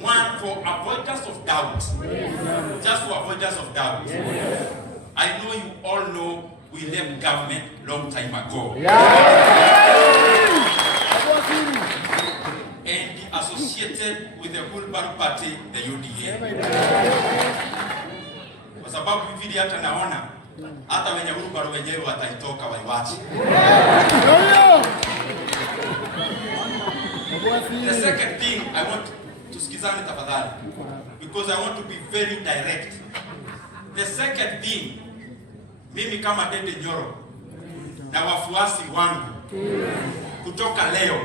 One, for avoidance of doubt. Just for avoidance of doubt. I know you all know we left government long time ago. And associated with the Wheelbarrow Party, the UDA. Kwa sababu vile hata naona hata wenye Wheelbarrow wenyewe wataitoka waiwache. The second thing I want to sikizane tafadhali, because I want to be very direct. The second thing, mimi kama Dede Nyoro na wafuasi wangu kutoka leo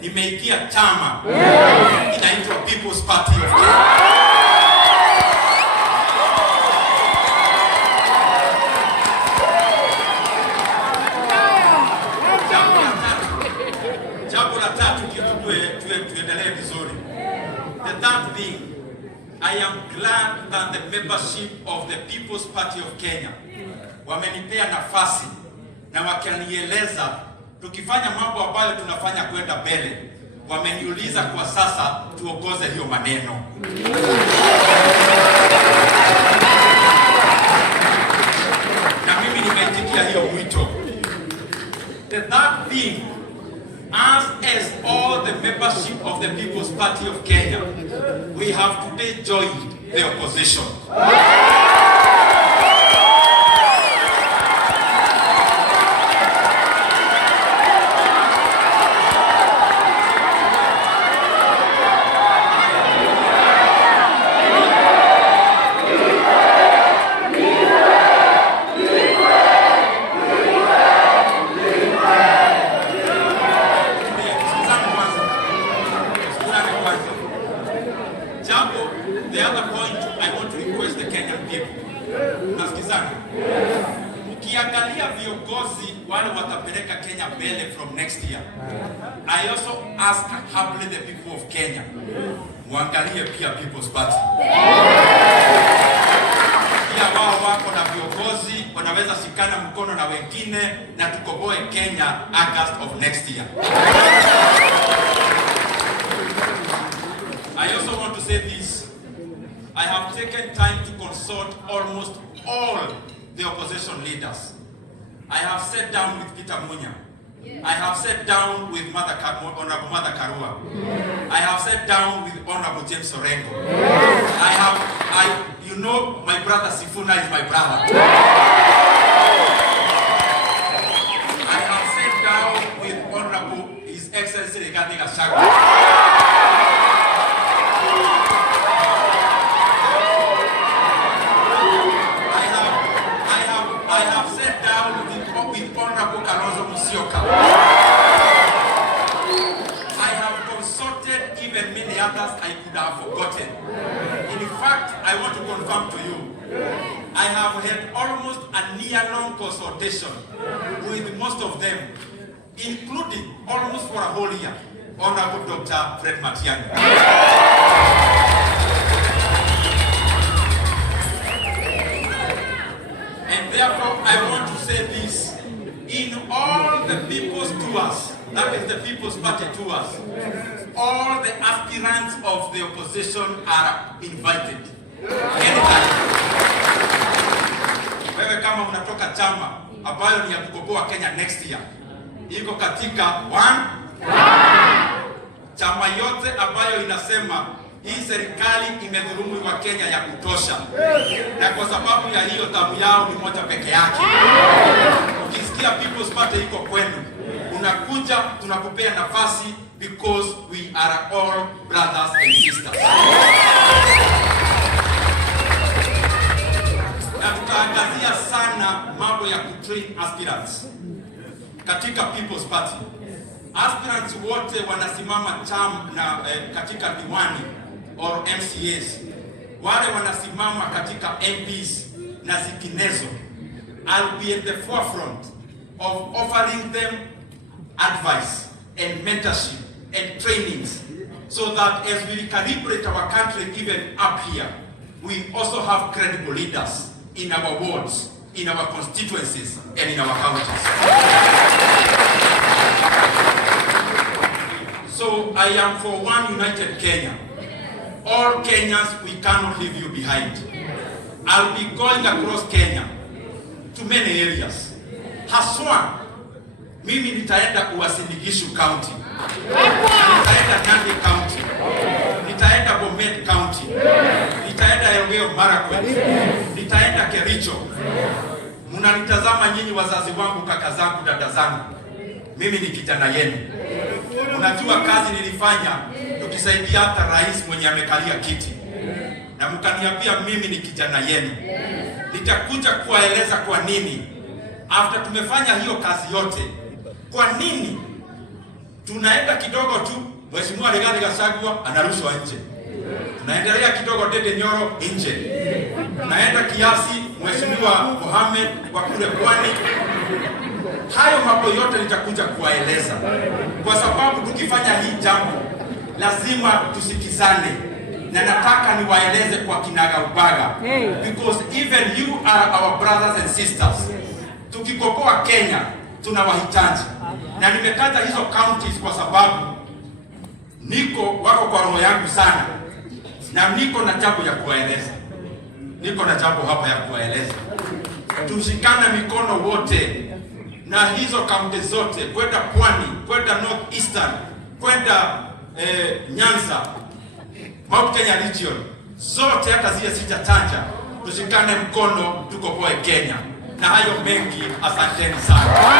nimeikia chama inaitwa People's Party of Kenya. Jambo la tatu tuendelee vizuri. The third thing, I am glad that the membership of the People's Party of Kenya wamenipea nafasi na wakanieleza tukifanya mambo ambayo tunafanya kwenda mbele. Wameniuliza kwa sasa tuongoze hiyo maneno. Na mimi nimeitikia hiyo mwito. The third thing, as all the membership of the People's Party of Kenya, we have today joined the opposition. The other point I want to request the Kenyan people. Nasikizana. Ukiangalia viongozi wale watapeleka Kenya mbele from next year. I also ask humbly the people of Kenya. Muangalie pia People's Party. Pia wao wako na viongozi wanaweza shikana mkono na wengine na tukoboe Kenya August of next year. I also want to say this. I have taken time to consult almost all the opposition leaders. I have sat down with Peter Munya. I have sat down with Honorable Mother Karua. I have sat down with Honorable James Orengo. You know, my brother Sifuna is my brother. I have sat down with Honorable His Excellency Rigathi Gachagua. I have consulted even many others I could have forgotten. In fact, I want to confirm to you, I have had almost a near-long consultation with most of them, including almost for a whole year, Honorable Dr. Fred Matiang'i. And therefore, I want to say this. In all the people's tours, that is the People's Party tours, all the aspirants of the opposition are invited. Anytime. Wewe kama unatoka chama ambayo ni ya kukomboa Kenya next year, iko katika chama yote ambayo inasema hii serikali imedhulumu wa Kenya ya kutosha, na kwa sababu ya hiyo tamu yao ni moja peke yake. Ukisikia People's Party iko kwenu, unakuja, tunakupea nafasi because we are all brothers and sisters. Na tutaangazia sana mambo ya kutrain aspirants katika People's Party. Aspirants wote wanasimama katika diwani or MCAs, wale wanasimama katika MPs na zikinezo. I'll be at the forefront of offering them advice and mentorship and trainings so that as we recalibrate our country even up here, we also have credible leaders in our wards, in our constituencies, and in our counties. I am for one united Kenya. All Kenyans, we cannot leave you behind. I'll be going across Kenya to many areas. Haswa, mimi nitaenda Uasin Gishu County, nitaenda Nandi County, nitaenda Bomet County, nitaenda Elgeyo Marakwet, nitaenda Kericho. Mnanitazama nyinyi wazazi wangu, kaka zangu, dada zangu. Mimi ni kijana yenu. Unajua kazi nilifanya tukisaidia hata rais mwenye amekalia kiti. Na mkaniambia mimi ni kijana yenu. Nitakuja kuwaeleza kwa nini after tumefanya hiyo kazi yote, kwa nini tunaenda kidogo tu Mheshimiwa Rigathi Gachagua anarushwa nje. Tunaendelea kidogo Ndindi Nyoro nje. Tunaenda kiasi Mheshimiwa Mohamed wa kule Pwani. Hayo mambo yote nitakuja kuwaeleza, kwa sababu tukifanya hii jambo lazima tusikizane, na nataka niwaeleze kwa kinaga ubaga, because even you are our brothers and sisters. Tukikopoa Kenya tunawahitaji, na nimetaja hizo counties kwa sababu wako kwa roho yangu sana, na niko na jambo ya kuwaeleza. Niko na jambo hapa ya kuwaeleza. Tushikane mikono wote na hizo kaunti zote, kwenda Pwani, kwenda North Eastern, kwenda Nyanza, Mount Kenya region, zote hata zile sitataja, tushikane mkono tukopoe Kenya. Na hayo mengi, asanteni sana.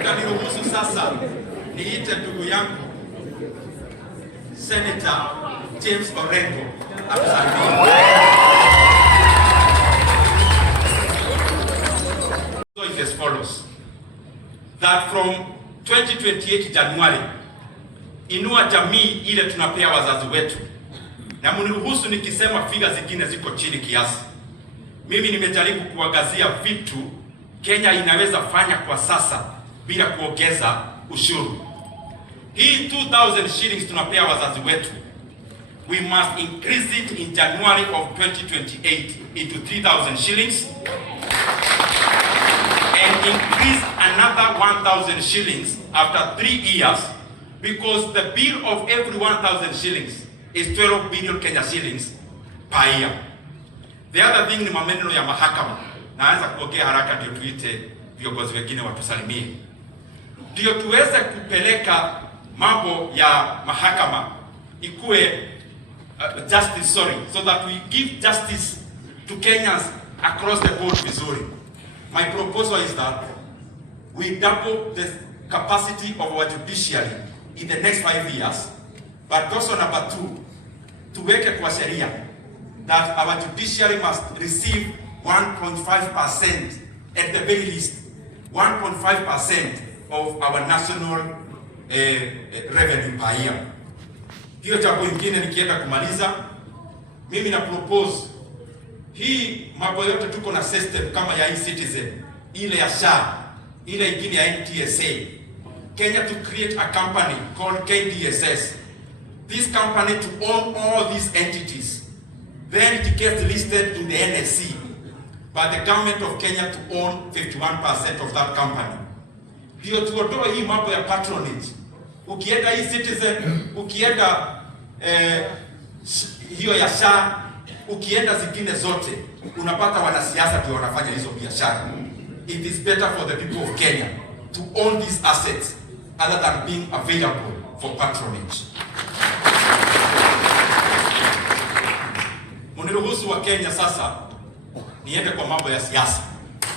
Utaniruhusu sasa niite ndugu yangu Senator James Orengo akusalimie. So it as follows, that from 2028 January, Inua Jamii ile tunapea wazazi wetu, na mniruhusu nikisema figa zingine ziko chini kiasi. Mimi nimejaribu kuangazia vitu Kenya inaweza fanya kwa sasa bila kuongeza ushuru. Hii 2000 shillings tunapea wazazi wetu, we must increase it in January of 2028 into 3000 shillings and increase another 1000 shillings after 3 years, because the bill of every 1000 shillings is 12 billion Kenya shillings per year. The other thing ni maneno ya mahakama. Naanza kuongea haraka ndio tuite viongozi wengine watusalimie. Ndio tuweze kupeleka mambo ya mahakama ikuwe so that we give justice to Kenyans across the board vizuri. My proposal is that we double the capacity of our judiciary in the next 5 years, but also number 2, tuweke kwa sheria that our judiciary must receive 1.5% at the very least, 1.5% of our national revenue per year. Hiyo jambo lingine nikienda kumaliza, mimi na propose hii mambo yote tuko na system kama ya e-Citizen, ile ya SHA, ile ingine ya NTSA. Kenya to create a company called KDSS. This company to own all these entities. Then it gets listed in the NSC, but the government of Kenya to own 51% of that company. Ndio tuondoe hii mambo ya patronage. Ukienda hii Citizen, ukienda hiyo ya SHA, ukienda zingine zote, unapata wanasiasa ndio wanafanya hizo biashara. It is better for the people of Kenya to own these assets other than being available for patronage. Mniruhusu wa Kenya sasa niende kwa mambo ya siasa.